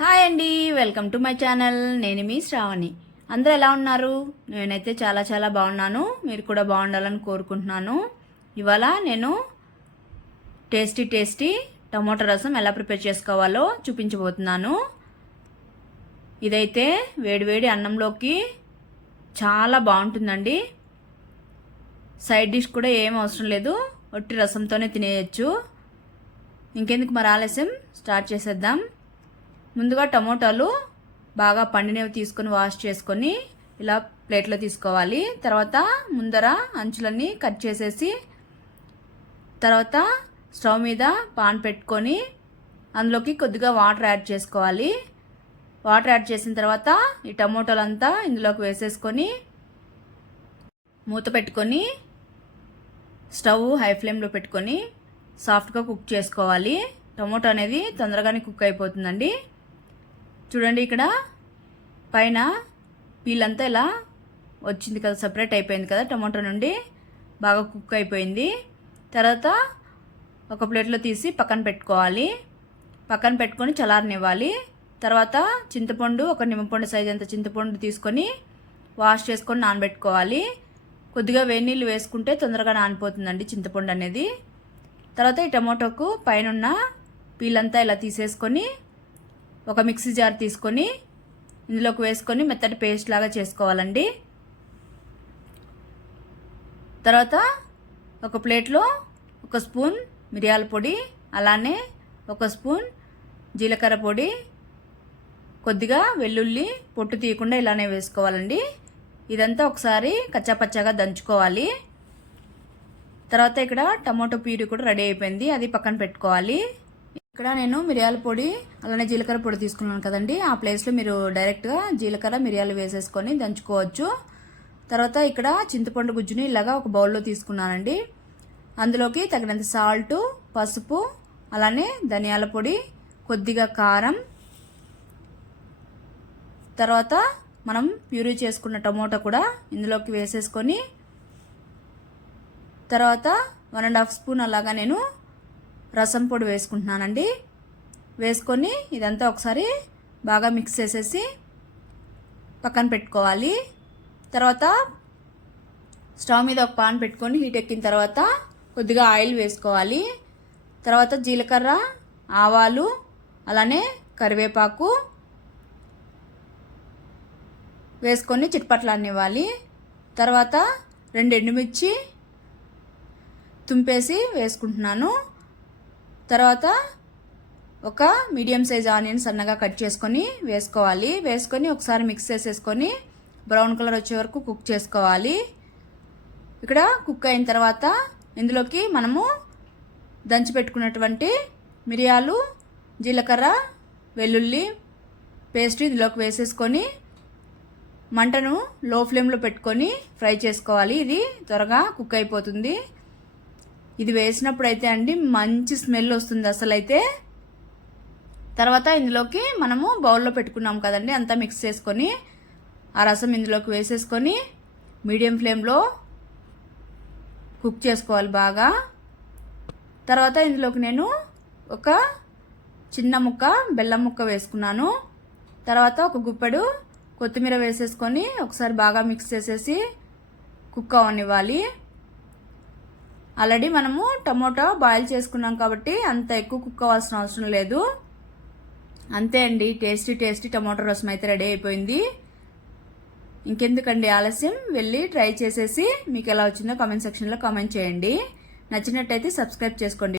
Hi అండి welcome to my channel. నేను మీ శ్రావణి. అందరూ ఎలా ఉన్నారు? నేనైతే చాలా చాలా బాగున్నాను. మీరు కూడా బాగుండాలని కోరుకుంటున్నాను. ఇవాళ నేను టేస్టీ టేస్టీ టమోటా రసం ఎలా ప్రిపేర్ చేసుకోవాలో చూపించబోతున్నాను. ఇదైతే వేడివేడి అన్నంలోకి చాలా బాగుంటుందండి. సైడ్ డిష్ కూడా ఏం అవసరం లేదు. ఒట్టి రసంతోనే తినేయచ్చు. ఇంకెందుకు మరి ఆలస్యం? స్టార్ట్ చేసేద్దాం. ముందుగా టమోటాలు బాగా పండినవి తీసుకొని వాష్ చేసుకొని ఇలా ప్లేట్లో తీసుకోవాలి. తర్వాత ముందర అంచులన్నీ కట్ చేసేసి తర్వాత స్టవ్ మీద పాన్ పెట్టుకొని అందులోకి కొద్దిగా వాటర్ యాడ్ చేసుకోవాలి. వాటర్ యాడ్ చేసిన తర్వాత ఈ టమోటాలంతా ఇందులోకి వేసేసుకొని మూత పెట్టుకొని స్టవ్ హై ఫ్లేమ్లో పెట్టుకొని సాఫ్ట్గా కుక్ చేసుకోవాలి. టమోటో అనేది తొందరగానే కుక్ అయిపోతుందండి. చూడండి ఇక్కడ. పైన పీలంతా ఇలా వచ్చింది కదా సపరేట్ అయిపోయింది కదా టమాటో నుండి. బాగా కుక్ అయిపోయింది. తర్వాత ఒక ప్లేట్లో తీసి పక్కన పెట్టుకోవాలి. పక్కన పెట్టుకొని చల్లారనివ్వాలి. తర్వాత చింతపండు ఒక నిమ్మపండు సైజ్ అంత చింతపండు తీసుకొని వాష్ చేసుకొని నానబెట్టుకోవాలి. కొద్దిగా వేడి నీళ్ళు వేసుకుంటే తొందరగా నానిపోతుందండి చింతపండు అనేది. తర్వాత ఈ టమాటోకు పైన పీలంతా ఇలా తీసేసుకొని ఒక మిక్సీ జార్ తీసుకొని ఇందులోకి వేసుకొని మెత్తటి పేస్ట్ లాగా చేసుకోవాలండి. తర్వాత ఒక ప్లేట్లో ఒక స్పూన్ మిరియాల పొడి అలానే ఒక స్పూన్ జీలకర్ర పొడి కొద్దిగా వెల్లుల్లి పొట్టు తీయకుండా ఇలానే వేసుకోవాలండి. ఇదంతా ఒకసారి కచ్చాపచ్చాగా దంచుకోవాలి. తర్వాత ఇక్కడ టమాటో ప్యూరీ కూడా రెడీ అయిపోయింది అది పక్కన పెట్టుకోవాలి. ఇక్కడ నేను మిరియాల పొడి అలానే జీలకర్ర పొడి తీసుకున్నాను కదండి. ఆ ప్లేస్లో మీరు డైరెక్ట్గా జీలకర్ర మిరియాలు వేసేసుకొని దంచుకోవచ్చు. తర్వాత ఇక్కడ చింతపండు గుజ్జుని ఇలాగా ఒక బౌల్లో తీసుకున్నానండి. అందులోకి తగినంత సాల్ట్ పసుపు అలానే ధనియాల పొడి కొద్దిగా కారం. తర్వాత మనం ప్యూరీ చేసుకున్న టమోటా కూడా ఇందులోకి వేసేసుకొని తర్వాత వన్ అండ్ హాఫ్ స్పూన్ అలాగా నేను రసం పొడి వేసుకుంటున్నానండి. వేసుకొని ఇదంతా ఒకసారి బాగా మిక్స్ చేసేసి పక్కన పెట్టుకోవాలి. తర్వాత స్టవ్ మీద ఒక పాన్ పెట్టుకొని హీట్ ఎక్కిన తర్వాత కొద్దిగా ఆయిల్ వేసుకోవాలి. తర్వాత జీలకర్ర ఆవాలు అలానే కరివేపాకు వేసుకొని చిట్పట్లాన్నివ్వాలి తర్వాత రెండు ఎండుమిర్చి తుంపేసి వేసుకుంటున్నాను. తర్వాత ఒక మీడియం సైజ్ ఆనియన్ సన్నగా కట్ చేసుకొని వేసుకోవాలి. వేసుకొని ఒకసారి మిక్స్ చేసేసుకొని బ్రౌన్ కలర్ వచ్చే వరకు కుక్ చేసుకోవాలి. ఇక్కడ కుక్ అయిన తర్వాత ఇందులోకి మనము దంచి పెట్టుకున్నటువంటి మిరియాలు జీలకర్ర వెల్లుల్లి పేస్ట్ ఇందులోకి వేసేసుకొని మంటను లో ఫ్లేమ్లో పెట్టుకొని ఫ్రై చేసుకోవాలి. ఇది త్వరగా కుక్ అయిపోతుంది. ఇది వేసినప్పుడు అయితే అండి మంచి స్మెల్ వస్తుంది అసలు అయితే తర్వాత ఇందులోకి మనము బౌల్లో పెట్టుకున్నాం కదండి అంతా మిక్స్ చేసుకొని ఆ రసం ఇందులోకి వేసేసుకొని మీడియం ఫ్లేమ్లో కుక్ చేసుకోవాలి బాగా. తర్వాత ఇందులోకి నేను ఒక చిన్న ముక్క బెల్లం ముక్క వేసుకున్నాను. తర్వాత ఒక గుప్పెడు కొత్తిమీర వేసేసుకొని ఒకసారి బాగా మిక్స్ చేసేసి కుక్ అవనివ్వాలి. ఆల్రెడీ మనము టమోటా బాయిల్ చేసుకున్నాం కాబట్టి అంత ఎక్కువ కుక్ అవ్వాల్సిన అవసరం లేదు. అంతే అండి టేస్టీ టేస్టీ టమోటా రసం అయితే రెడీ అయిపోయింది. ఇంకెందుకండి ఆలస్యం? వెళ్ళి ట్రై చేసేసి మీకు ఎలా వచ్చిందో కామెంట్ సెక్షన్లో కామెంట్ చేయండి. నచ్చినట్టయితే సబ్స్క్రైబ్ చేసుకోండి.